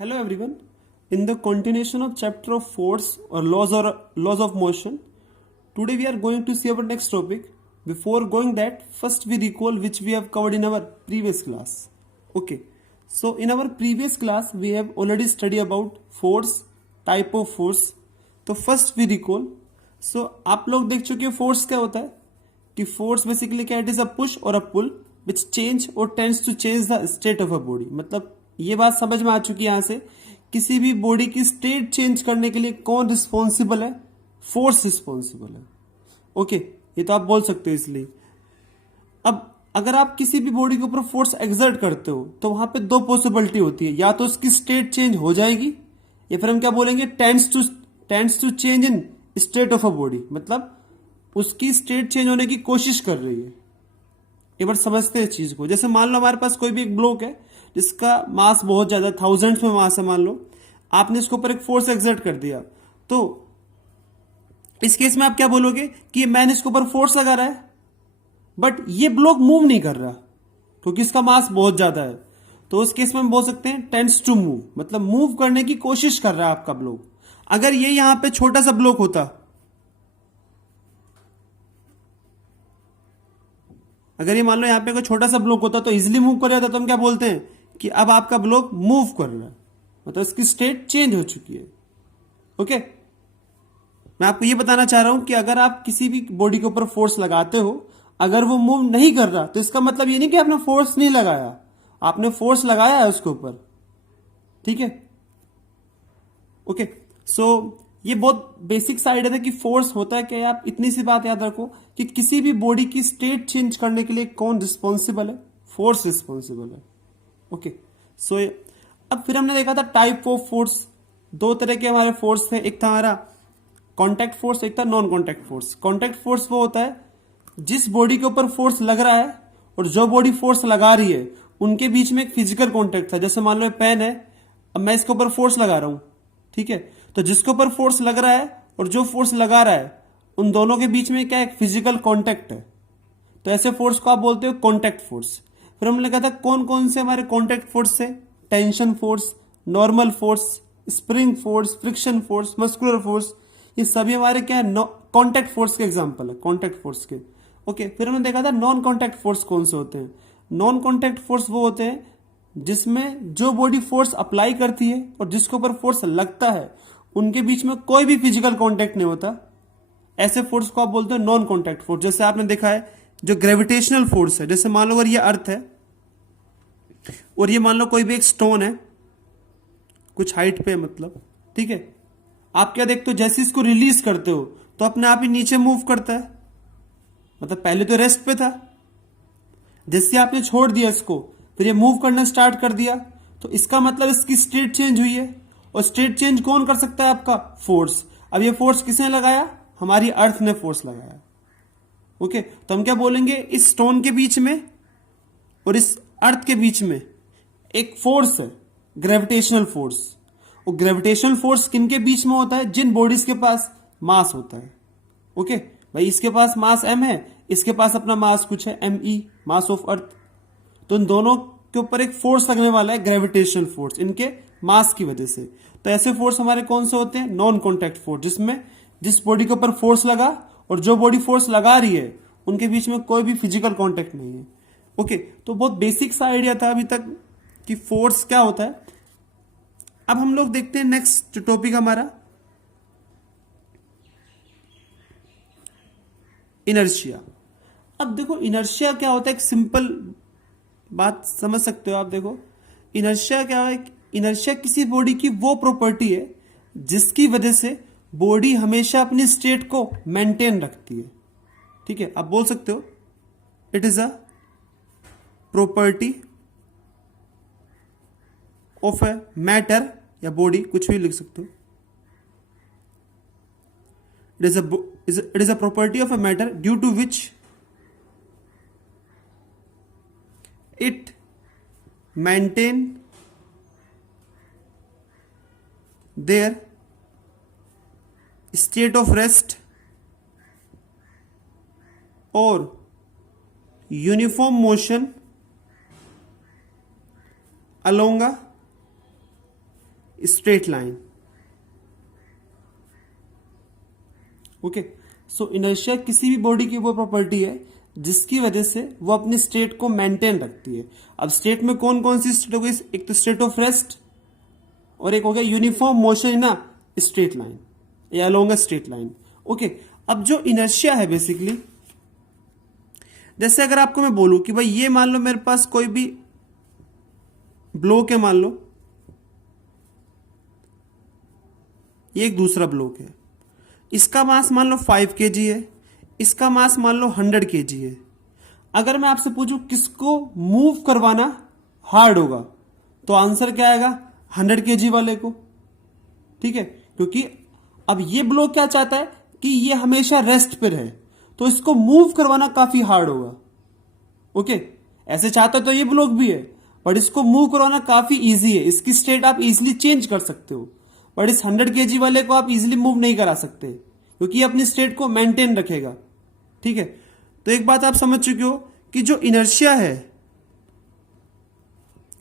Hello everyone. In the continuation of chapter of force or laws of motion, today we are going to see our next topic. Before going that, first we recall which we have covered in our previous class. Okay. So in our previous class we have already studied about force, type of force. तो first we recall. सो आप लोग देख चुके हो force क्या होता है कि फोर्स बेसिकली क्या, इट इज अ पुश और अ पुल विच चेंज और tends to change the state of a body. मतलब ये बात समझ में आ चुकी है यहां से. किसी भी बॉडी की स्टेट चेंज करने के लिए कौन रिस्पॉन्सिबल है? फोर्स रिस्पॉन्सिबल है. ओके ये तो आप बोल सकते हो. इसलिए अब अगर आप किसी भी बॉडी के ऊपर फोर्स एक्सर्ट करते हो तो वहां पे दो पॉसिबिलिटी होती है. या तो उसकी स्टेट चेंज हो जाएगी या फिर हम क्या बोलेंगे, tends to change in state of a body. मतलब उसकी स्टेट चेंज होने की कोशिश कर रही है. एक बार समझते हैं इस चीज को. जैसे मान लो हमारे पास कोई भी एक ब्लॉक है जिसका मास बहुत ज्यादा, थाउजेंड्स में मास है. मान लो आपने इसके ऊपर एक फोर्स एक्सर्ट कर दिया, तो इस केस में आप क्या बोलोगे कि मैंने इसके ऊपर फोर्स लगा रहा है बट ये ब्लॉक मूव नहीं कर रहा क्योंकि इसका मास बहुत ज्यादा है. तो उस केस में हम बोल सकते हैं टेंड्स टू मूव, मतलब मूव करने की कोशिश कर रहा है आपका ब्लॉक. अगर ये यहां पे छोटा सा ब्लॉक होता, अगर ये मान लो यहां पे कोई छोटा सा ब्लॉक होता तो इजिली मूव कर जाता, तो हम क्या बोलते हैं कि अब आपका ब्लॉक मूव कर रहा है, मतलब इसकी स्टेट चेंज हो चुकी है. ओके मैं आपको ये बताना चाह रहा हूं कि अगर आप किसी भी बॉडी के ऊपर फोर्स लगाते हो, अगर वो मूव नहीं कर रहा तो इसका मतलब ये नहीं कि आपने फोर्स नहीं लगाया, आपने फोर्स लगाया है उसके ऊपर. ठीक है. ओके सो ये बहुत बेसिक सा आइडिया था कि फोर्स होता है क्या. आप इतनी सी बात याद रखो कि किसी भी बॉडी की स्टेट चेंज करने के लिए कौन रिस्पॉन्सिबल है? फोर्स रिस्पॉन्सिबल है. ओके सो अब फिर हमने देखा था टाइप ऑफ फोर्स. दो तरह के हमारे फोर्स थे. एक था हमारा कॉन्टैक्ट फोर्स, एक था non contact force. Contact force वो होता है जिस बॉडी के ऊपर फोर्स लग रहा है और जो बॉडी फोर्स लगा रही है उनके बीच में एक फिजिकल कॉन्टैक्ट था. जैसे मान लो पेन है, अब मैं इसके ऊपर फोर्स लगा रहा हूं. ठीक है, तो जिसके ऊपर फोर्स लग रहा है और जो फोर्स लगा रहा है उन दोनों के बीच में क्या, एक फिजिकल कॉन्टैक्ट है. तो ऐसे फोर्स को आप बोलते हो कॉन्टैक्ट फोर्स. फिर हमने कहा था कौन कौन से हमारे कॉन्टैक्ट फोर्स से, tension force, normal force, spring force, friction force, muscular force. ये सभी हमारे क्या है, कॉन्टैक्ट फोर्स के एग्जाम्पल है, कॉन्टैक्ट फोर्स के. ओके फिर हमने देखा था नॉन कॉन्टैक्ट फोर्स कौन से होते हैं. नॉन कॉन्टैक्ट फोर्स वो होते हैं जिसमें जो बॉडी फोर्स अप्लाई करती है और जिसके ऊपर फोर्स लगता है उनके बीच में कोई भी फिजिकल कॉन्टैक्ट नहीं होता. ऐसे फोर्स को आप बोलते हैं नॉन कॉन्टैक्ट फोर्स. जैसे आपने देखा है जो ग्रेविटेशनल फोर्स है, जैसे मान लो अगर ये अर्थ है और ये मान लो कोई भी एक स्टोन है कुछ हाइट पे, मतलब ठीक है, आप क्या देखते हो, जैसे इसको रिलीज करते हो तो अपने आप ही नीचे मूव करता है. मतलब पहले तो रेस्ट पे था, जैसे आपने छोड़ दिया इसको फिर ये मूव करना स्टार्ट कर दिया, तो इसका मतलब इसकी स्टेट चेंज हुई है. और स्टेट चेंज कौन कर सकता है? आपका फोर्स. अब ये फोर्स किसने लगाया? हमारी अर्थ ने फोर्स लगाया. ओके तो हम क्या बोलेंगे, इस स्टोन के बीच में और इस अर्थ के बीच में एक फोर्स है, ग्रेविटेशनल फोर्स. और ग्रेविटेशनल फोर्स किन के बीच में होता है? जिन बॉडीज के पास मास होता है. ओके भाई इसके पास मास m है, इसके पास अपना मास कुछ है me, मास ऑफ अर्थ. तो इन दोनों के ऊपर एक फोर्स लगने वाला है, ग्रेविटेशनल फोर्स, इनके मास की वजह से. तो ऐसे फोर्स हमारे कौन से होते हैं? नॉन कॉन्टैक्ट फोर्स, जिसमें जिस बॉडी के ऊपर फोर्स लगा और जो बॉडी फोर्स लगा रही है उनके बीच में कोई भी फिजिकल कॉन्टैक्ट नहीं है. ओके तो बहुत बेसिक सा आइडिया था अभी तक कि फोर्स क्या होता है. अब हम लोग देखते हैं नेक्स्ट टॉपिक हमारा इनर्शिया. अब देखो इनर्शिया क्या होता है, एक सिंपल बात समझ सकते हो आप. देखो इनर्शिया क्या है, इनर्शिया किसी बॉडी की वो प्रॉपर्टी है जिसकी वजह से बॉडी हमेशा अपनी स्टेट को मेंटेन रखती है. ठीक है, आप बोल सकते हो it is a property of a matter या बॉडी, कुछ भी लिख सकते हो. It is a property of a matter due to which it maintain their state of rest or uniform motion along a straight line. Okay, so inertia किसी भी body की वो प्रॉपर्टी है जिसकी वजह से वो अपनी स्टेट को मेंटेन रखती है. अब स्टेट में कौन कौन सी स्टेट हो गई? एक तो स्टेट ऑफ रेस्ट और एक हो गया uniform motion in a straight line या along a straight line. Okay, अब जो इनर्शिया है बेसिकली, जैसे अगर आपको मैं बोलूं कि भाई ये मान लो मेरे पास कोई भी ब्लॉक है, मान लो ये एक दूसरा ब्लॉक है, इसका मास मान लो 5 kg है, इसका मास मान लो 100 kg है. अगर मैं आपसे पूछूं किसको मूव करवाना हार्ड होगा, तो आंसर क्या आएगा? 100 kg वाले को. ठीक है, क्योंकि अब ये ब्लॉक क्या चाहता है कि ये हमेशा रेस्ट पे रहे, तो इसको मूव करवाना काफी हार्ड होगा. ओके, ऐसे चाहता तो ये ब्लॉक भी है, बट इसको मूव करवाना काफी इजी है. इसकी स्टेट आप इजीली चेंज कर सकते हो, बट इस 100 kg वाले को आप इजीली मूव नहीं करा सकते क्योंकि ये अपनी स्टेट को मेंटेन रखेगा. ठीक है, तो एक बात आप समझ चुके हो कि जो इनर्शिया है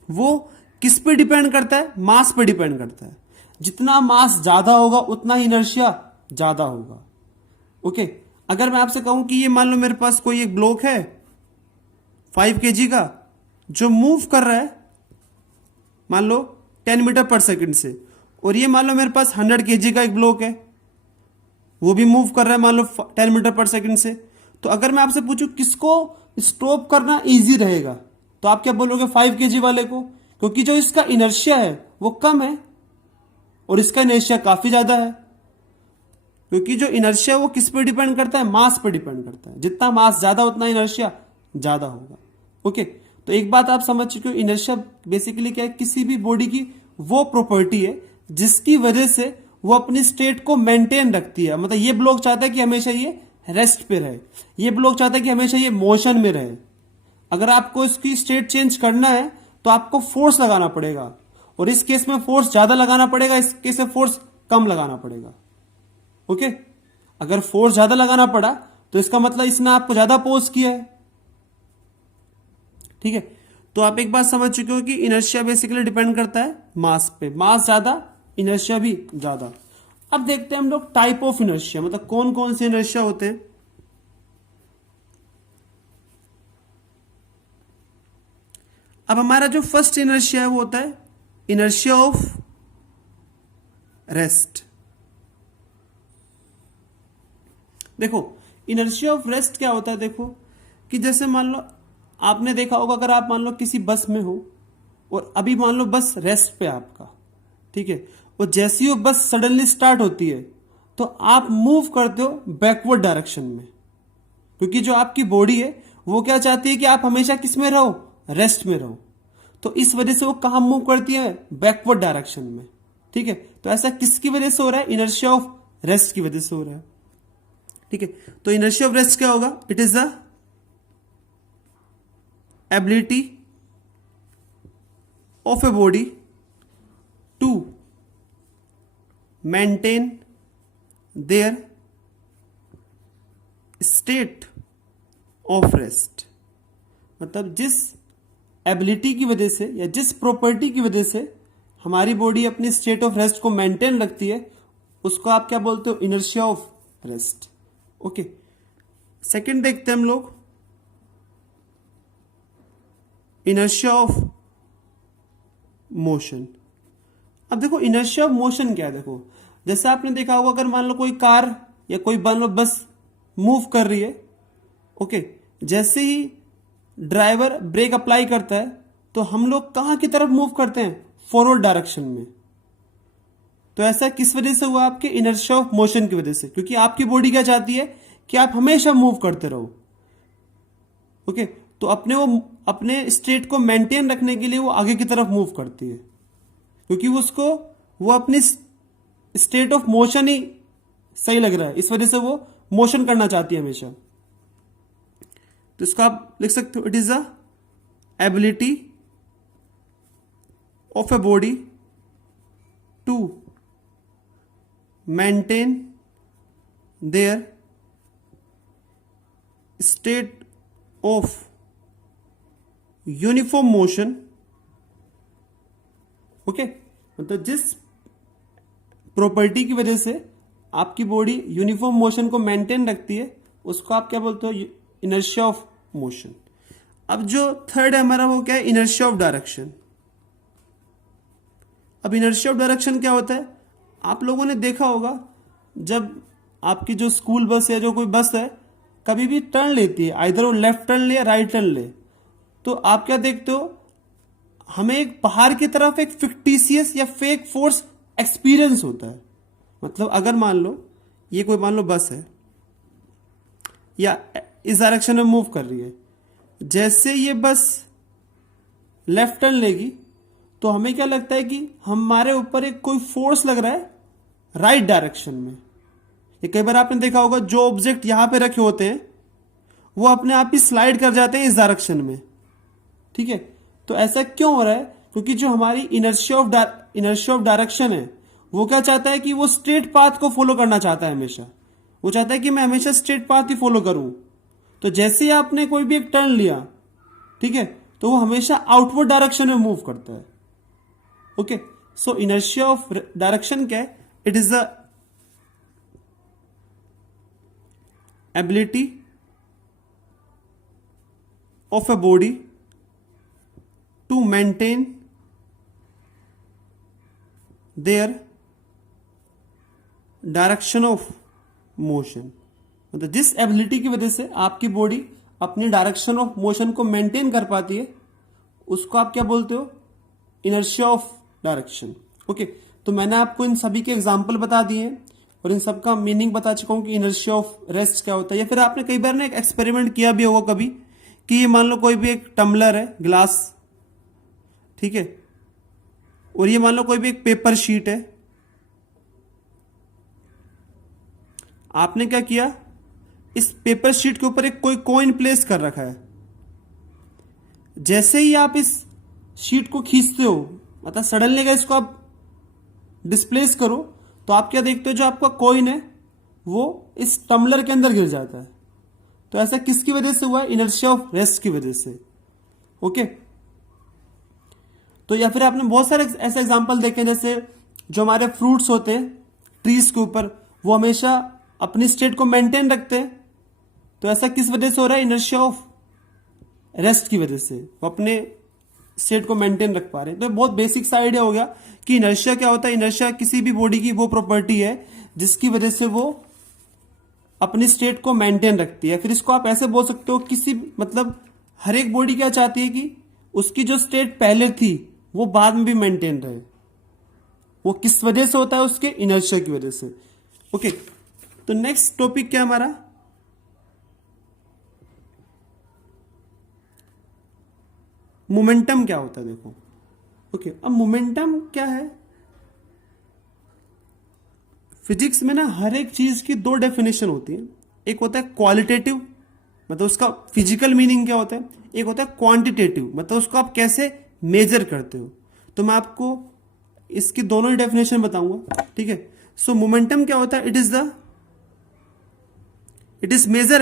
वो किस पे डिपेंड करता है? मास पे डिपेंड करता है. जितना मास ज्यादा होगा उतना इनर्शिया ज्यादा होगा. ओके, अगर मैं आपसे कहूं कि ये मान लो मेरे पास कोई एक ब्लॉक है 5 kg का जो मूव कर रहा है मान लो 10 मीटर पर सेकंड से, और ये मान लो मेरे पास 100 kg का एक ब्लॉक है वो भी मूव कर रहा है मान लो 10 मीटर पर सेकंड से. तो अगर मैं आपसे पूछूं किसको स्टॉप करना इजी रहेगा, तो आप क्या बोलोगे? 5 kg वाले को, क्योंकि जो इसका इनर्शिया है वो कम है और इसका इनर्शिया काफी ज्यादा है. क्योंकि जो इनर्शिया वो किस पे डिपेंड करता है? मास पे डिपेंड करता है. जितना मास ज्यादा उतना इनर्शिया ज्यादा होगा. ओके, तो एक बात आप समझ चुके हो, इनर्शिया बेसिकली क्या है? किसी भी बॉडी की वो प्रॉपर्टी है जिसकी वजह से वो अपनी स्टेट को मेंटेन रखती है. मतलब ये ब्लॉक चाहता है कि हमेशा ये रेस्ट पे रहे, ये ब्लॉक चाहता है कि हमेशा ये मोशन में रहे. अगर आपको इसकी स्टेट चेंज करना है तो आपको फोर्स लगाना पड़ेगा, और इस केस में फोर्स ज्यादा लगाना पड़ेगा, इस केस में फोर्स कम लगाना पड़ेगा. ओके, अगर फोर्स ज्यादा लगाना पड़ा तो इसका मतलब इसने आपको ज्यादा पोज किया है. ठीक है, तो आप एक बात समझ चुके हो कि इनर्शिया बेसिकली डिपेंड करता है मास पे. मास ज्यादा, इनर्शिया भी ज्यादा. अब देखते हैं हम लोग टाइप ऑफ इनर्शिया, मतलब कौन कौन से इनर्शिया होते हैं. अब हमारा जो फर्स्ट इनर्शिया है वो होता है इनर्शिया ऑफ रेस्ट. देखो इनर्शिया ऑफ रेस्ट क्या होता है? देखो कि जैसे मान लो आपने देखा होगा, अगर आप मान लो किसी बस में हो और अभी मान लो बस रेस्ट पे आपका, ठीक है, और जैसी वो बस सडनली स्टार्ट होती है तो आप मूव करते हो बैकवर्ड डायरेक्शन में, क्योंकि जो आपकी बॉडी है वो क्या चाहती है कि आप हमेशा किस में रहो? रेस्ट में रहो. तो इस वजह से वो कहां मूव करती है? बैकवर्ड डायरेक्शन में. ठीक है, तो ऐसा किसकी वजह से हो रहा है? इनर्शिया ऑफ रेस्ट की वजह से हो रहा है. ठीक है, तो इनर्शिया ऑफ रेस्ट क्या होगा? It is the ability of a body to maintain their state of rest. मतलब जिस एबिलिटी की वजह से या जिस प्रॉपर्टी की वजह से हमारी बॉडी अपनी स्टेट ऑफ रेस्ट को मेंटेन रखती है उसको आप क्या बोलते हो? Inertia of rest. Okay, second देखते हैं हम लोग इनर्शिया ऑफ मोशन. अब देखो इनर्शिया ऑफ मोशन क्या है? देखो जैसे आपने देखा होगा, अगर मान लो कोई कार या कोई मान लो बस मूव कर रही है, ओके, जैसे ही ड्राइवर ब्रेक अप्लाई करता है तो हम लोग कहां की तरफ मूव करते हैं? फॉरवर्ड डायरेक्शन में. तो ऐसा किस वजह से हुआ? आपके इनर्शिया ऑफ मोशन की वजह से, क्योंकि आपकी बॉडी क्या चाहती है कि आप हमेशा मूव करते रहो. ओके, तो अपने स्टेट को मेंटेन रखने के लिए वो आगे की तरफ मूव करती है, क्योंकि वो अपनी स्टेट ऑफ मोशन ही सही लग रहा है, इस वजह से वो मोशन करना चाहती है हमेशा. तो इसको आप लिख सकते हो, it is a ability of a body to maintain their state of uniform motion. Okay, मतलब जिस प्रॉपर्टी की वजह से आपकी बॉडी यूनिफॉर्म मोशन को मेंटेन रखती है, उसको आप क्या बोलते हो, इनर्शिया ऑफ मोशन। अब जो थर्ड है हमारा वो क्या है, इनर्शिया ऑफ डायरेक्शन। अब इनर्शिया ऑफ डायरेक्शन क्या होता है, आप लोगों ने देखा होगा जब आपकी जो स्कूल बस या जो कोई बस है कभी भी टर्न लेती है, आइदर वो लेफ्ट टर्न ले या राइट टर्न ले, तो आप क्या देखते हो, हमें एक बाहर की तरफ एक फिक्टिशियस या फेक फोर्स एक्सपीरियंस होता है। मतलब अगर मान लो ये कोई मान लो बस है या इस डायरेक्शन में मूव कर रही है, जैसे ये बस लेफ्ट टर्न लेगी तो हमें क्या लगता है कि हमारे ऊपर एक कोई फोर्स लग रहा है राइट डायरेक्शन में। ये कई बार आपने देखा होगा जो ऑब्जेक्ट यहां पे रखे होते हैं वो अपने आप ही स्लाइड कर जाते हैं इस डायरेक्शन में, ठीक है। तो ऐसा क्यों हो रहा है, क्योंकि जो हमारी इनर्शिया ऑफ डायरेक्शन है वो क्या चाहता है कि वो स्ट्रेट पाथ को फॉलो करना चाहता है हमेशा, वो चाहता है कि मैं हमेशा स्ट्रेट पाथ ही फॉलो करूं। तो जैसे ही आपने कोई भी एक टर्न लिया, ठीक है, तो वो हमेशा आउटवर्ड डायरेक्शन में मूव करता है। Okay, so inertia of direction क्या है, it is the ability of a body to maintain their direction of motion. मतलब जिस एबिलिटी की वजह से आपकी बॉडी अपनी डायरेक्शन ऑफ मोशन को मेंटेन कर पाती है उसको आप क्या बोलते हो, इनर्शिया ऑफ डायरेक्शन। ओके, तो मैंने आपको इन सभी के एग्जाम्पल बता दिए हैं और इन सब का मीनिंग बता चुका हूं कि इनर्शिया ऑफ रेस्ट क्या होता है। या फिर आपने कई बार ना एक एक्सपेरिमेंट किया भी होगा कभी कि ये मान लो कोई भी एक टम्बलर है, ग्लास, ठीक है, और ये मान लो कोई भी एक पेपर शीट है। आपने क्या किया, इस पेपर शीट के ऊपर एक कोई कॉइन प्लेस कर रखा है। जैसे ही आप इस शीट को खींचते हो, मतलब सडनली अगर इसको आप डिस्प्लेस करो तो आप क्या देखते हो, जो आपका कॉइन है वो इस टम्बलर के अंदर गिर जाता है। तो ऐसा किसकी वजह से हुआ है, इनर्शिया ऑफ रेस्ट की वजह से। ओके, तो या फिर आपने बहुत सारे ऐसे एग्जांपल देखे, जैसे जो हमारे फ्रूट्स होते हैं ट्रीज के ऊपर, वो हमेशा अपनी स्टेट को मेंटेन रखते हैं। तो ऐसा किस वजह से हो रहा है, इनर्शिया ऑफ रेस्ट की वजह से, वो अपने स्टेट को मेंटेन रख पा रहे हैं। तो बहुत बेसिक सा आइडिया हो गया कि इनर्शिया क्या होता है। इनर्शिया किसी भी बॉडी की वो प्रॉपर्टी है जिसकी वजह से वो अपनी स्टेट को मेंटेन रखती है। फिर इसको आप ऐसे बोल सकते हो, किसी मतलब हर एक बॉडी क्या चाहती है कि उसकी जो स्टेट पहले थी वो बाद में भी मेंटेन रहे। वो किस वजह से होता है, उसके इनर्शिया की वजह से। ओके, तो नेक्स्ट टॉपिक क्या हमारा, मोमेंटम क्या होता है। देखो, ओके, अब मोमेंटम क्या है, फिजिक्स में ना हर एक चीज की दो डेफिनेशन होती है। एक होता है क्वालिटेटिव, मतलब उसका फिजिकल मीनिंग क्या होता है। एक होता है क्वांटिटेटिव, मतलब उसको आप कैसे मेजर करते हो। तो मैं आपको इसकी दोनों ही डेफिनेशन बताऊंगा, ठीक है। सो मोमेंटम क्या होता है, it is measure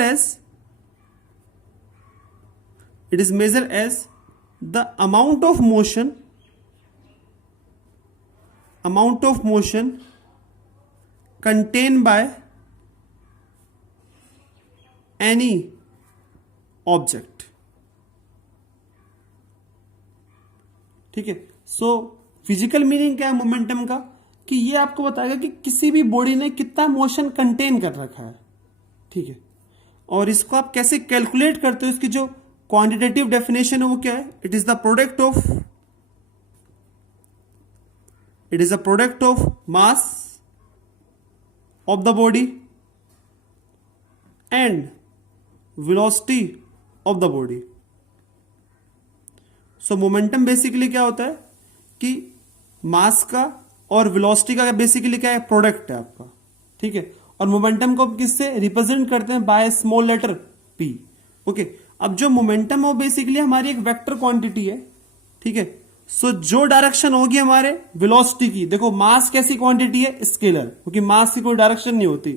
as the amount of motion contained by any object, ठीक है। सो फिजिकल मीनिंग क्या है मोमेंटम का, कि ये आपको बताएगा कि किसी भी बॉडी ने कितना मोशन कंटेन कर रखा है, ठीक है। और इसको आप कैसे कैलकुलेट करते हो, इसकी जो क्वांटिटेटिव डेफिनेशन है वो क्या है, it is the product of mass of the body and velocity of the body. So momentum basically क्या होता है कि मास का और वेलोसिटी का बेसिकली क्या है, प्रोडक्ट है आपका, ठीक है। और मोमेंटम को किससे रिप्रेजेंट करते हैं, by small letter p। Okay, अब जो मोमेंटम है वो बेसिकली हमारी एक वेक्टर क्वांटिटी है, ठीक है। सो जो डायरेक्शन होगी हमारे वेलोसिटी की, देखो मास कैसी क्वांटिटी है, स्केलर, क्योंकि मास की कोई डायरेक्शन नहीं होती।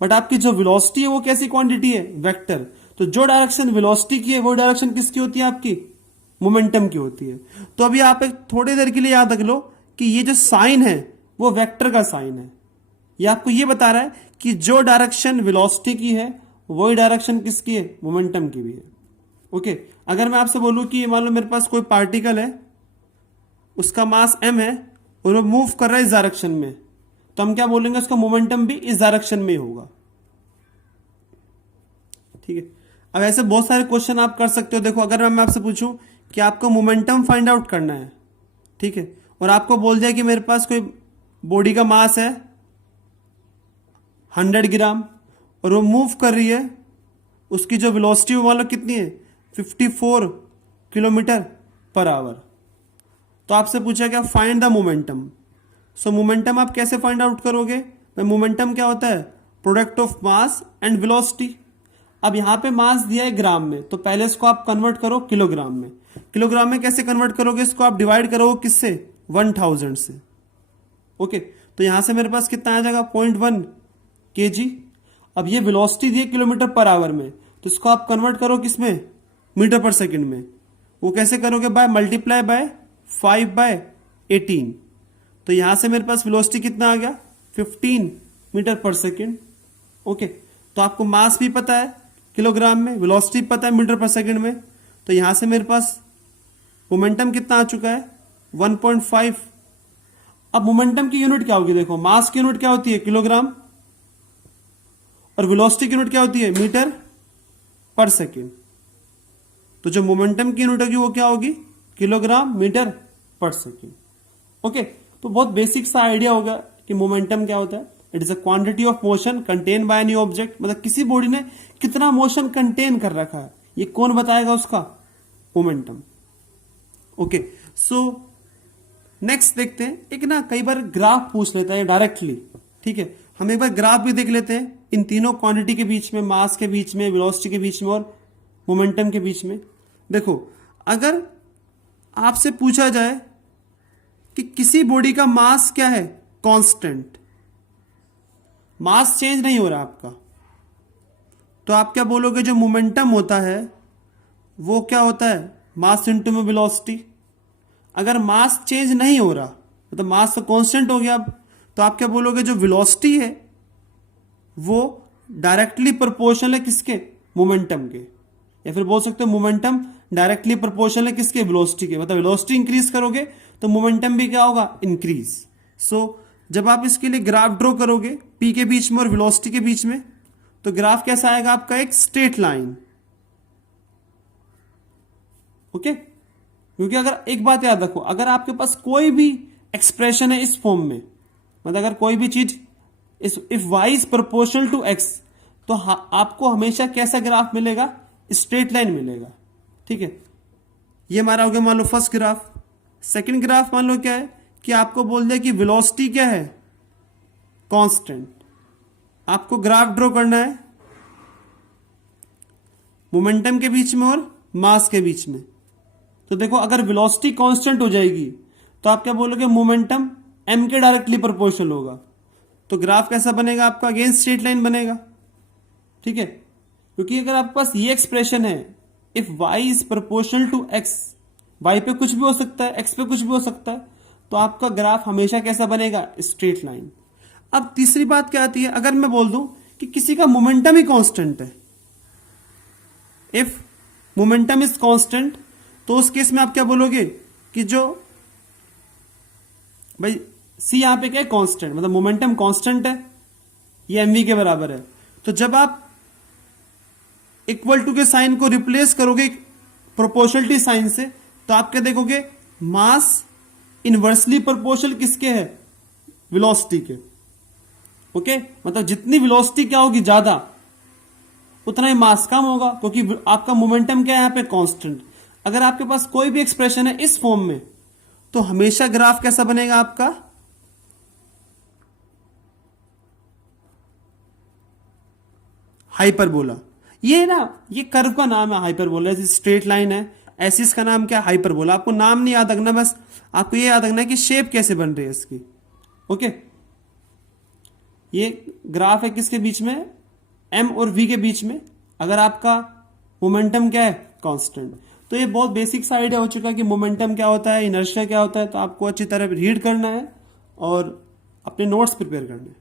बट आपकी जो वेलोसिटी है वो कैसी क्वांटिटी है, वेक्टर। तो जो डायरेक्शन वेलोसिटी की है वो डायरेक्शन किसकी होती है, आपकी मोमेंटम की होती है। तो अभी आप एक थोड़ी देर के लिए याद रख लो कि ये जो साइन है वो वेक्टर का साइन है। ये आपको ये बता रहा है कि जो डायरेक्शन वेलोसिटी की है वही डायरेक्शन किसकी है, मोमेंटम की भी है। ओके, अगर मैं आपसे बोलूं कि मान लो मेरे पास कोई पार्टिकल है, उसका मास m है और वो मूव कर रहा है इस डायरेक्शन में, तो हम क्या बोलेंगे, उसका मोमेंटम भी इस डायरेक्शन में ही होगा। ठीक है, अब ऐसे बहुत सारे क्वेश्चन आप कर सकते हो। देखो, अगर मैं आपसे पूछूं कि आपको मोमेंटम फाइंड आउट करना है, ठीक है, और आपको बोल दिया कि मेरे पास कोई बॉडी का मास है 100 ग्राम और वो मूव कर रही है, उसकी जो वेलोसिटी मान लो कितनी है 54 किलोमीटर पर आवर, तो आपसे पूछा क्या, find the momentum. So momentum आप कैसे फाइंड आउट करोगे, मोमेंटम क्या होता है, product of mass and velocity. अब यहां पे मास दिया है ग्राम में, तो पहले इसको आप कन्वर्ट करो किलोग्राम में। किलोग्राम में कैसे कन्वर्ट करोगे, इसको आप डिवाइड करोगे किससे, 1000 से। ओके, तो यहां से मेरे पास कितना आ जाएगा, 0.1 kg। अब ये वेलोसिटी दी है किलोमीटर पर आवर में, तो इसको आप कन्वर्ट करो किसमें, मीटर पर सेकंड में। वो कैसे करोगे, बाय मल्टीप्लाई बाय 5/18। तो यहां से मेरे पास वेलोसिटी कितना आ गया, 15 मीटर पर सेकंड। ओके, तो आपको मास भी पता है किलोग्राम में, वेलोसिटी पता है मीटर पर सेकंड में, तो यहां से मेरे पास मोमेंटम कितना आ चुका है, 1.5। अब मोमेंटम की यूनिट क्या होगी, देखो मास की यूनिट क्या होती है, किलोग्राम, और वेलोसिटी की यूनिट क्या होती है, मीटर पर सेकंड। तो जो मोमेंटम की यूनिट होगी वो क्या होगी, किलोग्राम मीटर पर सेकंड। ओके, तो बहुत बेसिक सा आइडिया होगा कि मोमेंटम क्या होता है। It is a quantity of motion contain by any object, मतलब किसी बॉडी ने कितना मोशन कंटेन कर रखा है, ये कौन बताएगा, उसका मोमेंटम। ओके, सो नेक्स्ट देखते हैं, एक ना कई बार ग्राफ पूछ लेता है डायरेक्टली। ठीक है, हम एक बार ग्राफ भी देख लेते हैं इन तीनों क्वांटिटी के बीच में, मास के बीच में, वेलोसिटी के बीच में और मोमेंटम के बीच में। देखो, अगर आपसे पूछा जाए कि किसी बॉडी का मास क्या है, कांस्टेंट, मास चेंज नहीं हो रहा आपका, तो आप क्या बोलोगे, जो मोमेंटम होता है वो क्या होता है, मास इंटू में वेलोसिटी। अगर मास चेंज नहीं हो रहा, मतलब मास तो कांस्टेंट हो गया अब, तो आप क्या बोलोगे, जो वेलोसिटी है वो डायरेक्टली प्रोपोर्शनल है किसके, मोमेंटम के। या फिर बोल सकते हो मोमेंटम डायरेक्टली प्रोपोर्शनल है किसके, वेलोसिटी के। मतलब वेलोसिटी इंक्रीज करोगे तो मोमेंटम भी क्या होगा, इंक्रीज। सो जब आप इसके लिए ग्राफ ड्रॉ करोगे पी के बीच में और वेलोसिटी के बीच में, तो ग्राफ कैसा आएगा आपका, एक स्ट्रेट लाइन। ओके, क्योंकि अगर एक बात याद रखो, अगर आपके पास कोई भी एक्सप्रेशन है इस फॉर्म में, मतलब अगर कोई भी चीज if y is proportional to x, तो आपको हमेशा कैसा ग्राफ मिलेगा, स्ट्रेट लाइन मिलेगा। ठीक है, ये हमारा हो गया मान लो फर्स्ट ग्राफ। सेकंड ग्राफ मान लो क्या है कि आपको बोल दिया कि वेलोसिटी क्या है, कांस्टेंट। आपको ग्राफ ड्रॉ करना है मोमेंटम के बीच में और मास के बीच में। तो देखो, अगर वेलोसिटी कांस्टेंट हो जाएगी तो आप क्या बोलोगे, मोमेंटम m के डायरेक्टली प्रोपोर्शनल होगा, तो ग्राफ कैसा बनेगा आपका, अगेन स्ट्रेट लाइन बनेगा। ठीक है, क्योंकि अगर आपके पास ये एक्सप्रेशन है, if y is proportional to x, y पे कुछ भी हो सकता है, x पे कुछ भी हो सकता है, तो आपका ग्राफ हमेशा कैसा बनेगा, स्ट्रेट लाइन। अब तीसरी बात क्या आती है, अगर मैं बोल दूं कि किसी का मोमेंटम ही कांस्टेंट है, इफ मोमेंटम इज कांस्टेंट, तो उस केस में आप क्या बोलोगे कि जो भाई सी यहां पे क्या है, कांस्टेंट, मतलब मोमेंटम कांस्टेंट है, ये mv के बराबर है। तो जब आप इक्वल टू के साइन को रिप्लेस करोगे प्रोपोर्शनलिटी साइन से, तो आप क्या देखोगे, मास इनवर्सली प्रोपोर्शनल किसके है, वेलोसिटी के। ओके, मतलब जितनी वेलोसिटी क्या होगी ज्यादा, उतना ही मास कम होगा, क्योंकि आपका मोमेंटम क्या है यहां पे, कांस्टेंट। अगर आपके पास कोई भी एक्सप्रेशन है इस फॉर्म में, तो हमेशा ग्राफ कैसा बनेगा आपका, हाइपरबोला। ये ना, ये कर्व का नाम है हाइपरबोला। जैसे स्ट्रेट लाइन है, ऐसे इसका नाम क्या है, हाइपरबोला। आपको नाम नहीं याद रखना, बस आपको ये याद रखना है कि शेप कैसे बन रही है इसकी। ओके, ये ग्राफ है किसके बीच में, m और v के बीच में, अगर आपका मोमेंटम क्या है, कांस्टेंट। तो ये बहुत बेसिक सा आइडिया हो चुका है कि मोमेंटम क्या होता है, इनर्शिया क्या होता है। तो आपको अच्छी तरह रीड करना है और अपने नोट्स प्रिपेयर करने हैं।